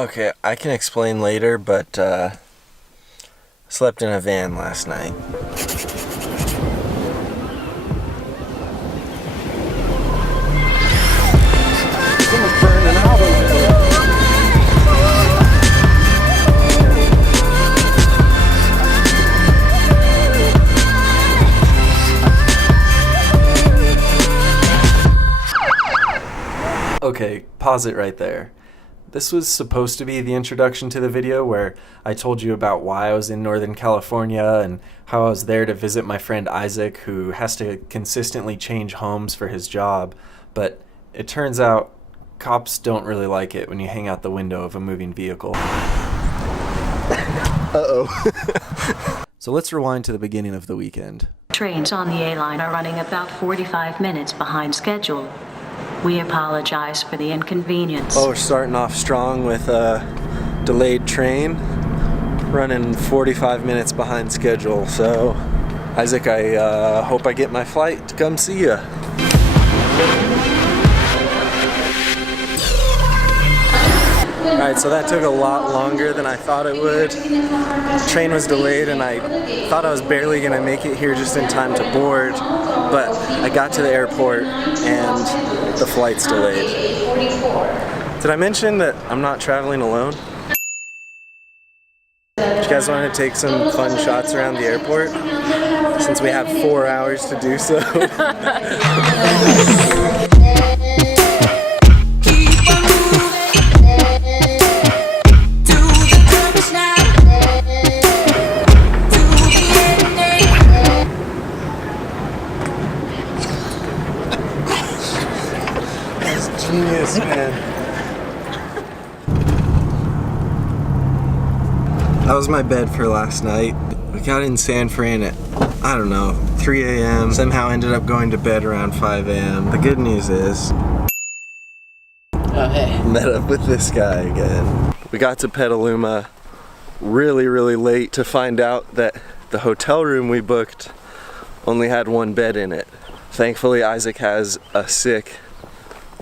Okay, I can explain later, but slept in a van last night. Someone's burning out over there. Okay, pause it right there. This was supposed to be the introduction to the video where I told you about why I was in Northern California and how I was there to visit my friend Isaac, who has to consistently change homes for his job. But it turns out cops don't really like it when you hang out the window of a moving vehicle. Uh-oh. So let's rewind to the beginning of the weekend. Trains on the A line are running about 45 minutes behind schedule. We apologize for the inconvenience. Oh, we're starting off strong with a delayed train, running 45 minutes behind schedule. So, Isaac, I hope I get my flight to come see ya. Alright, so that took a lot longer than I thought it would. The train was delayed and I thought I was barely gonna make it here just in time to board, but I got to the airport and the flight's delayed. Did I mention that I'm not traveling alone? Do you guys want to take some fun shots around the airport? Since we have 4 hours to do so. Genius, man. That was my bed for last night. We got in San Fran at, I don't know, 3 a.m. Somehow ended up going to bed around 5 a.m. The good news is, met up with this guy again. We got to Petaluma really late to find out that the hotel room we booked only had one bed in it. Thankfully, Isaac has a sick,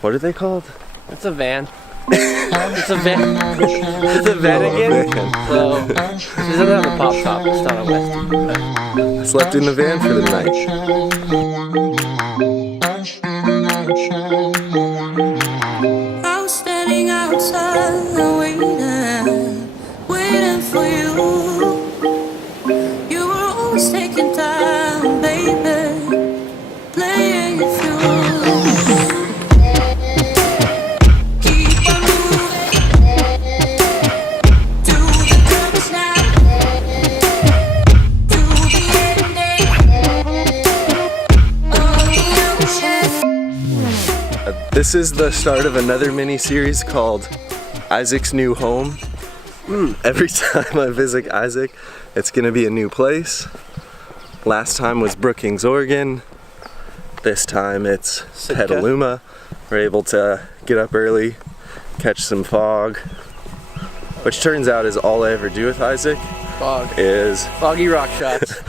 what are they called? It's a van. It's a van. It's a van again? So, she doesn't have a pop top. It's not a West. I slept in the van for the night. I was standing outside waiting for you. You were always taking time, baby, playing it through. This is the start of another mini-series called Isaac's New Home. Every time I visit Isaac, it's gonna be a new place. Last time was Brookings, Oregon. This time it's Petaluma. We're able to get up early, catch some fog, which turns out is all I ever do with Isaac. Fog. Is foggy rock shots.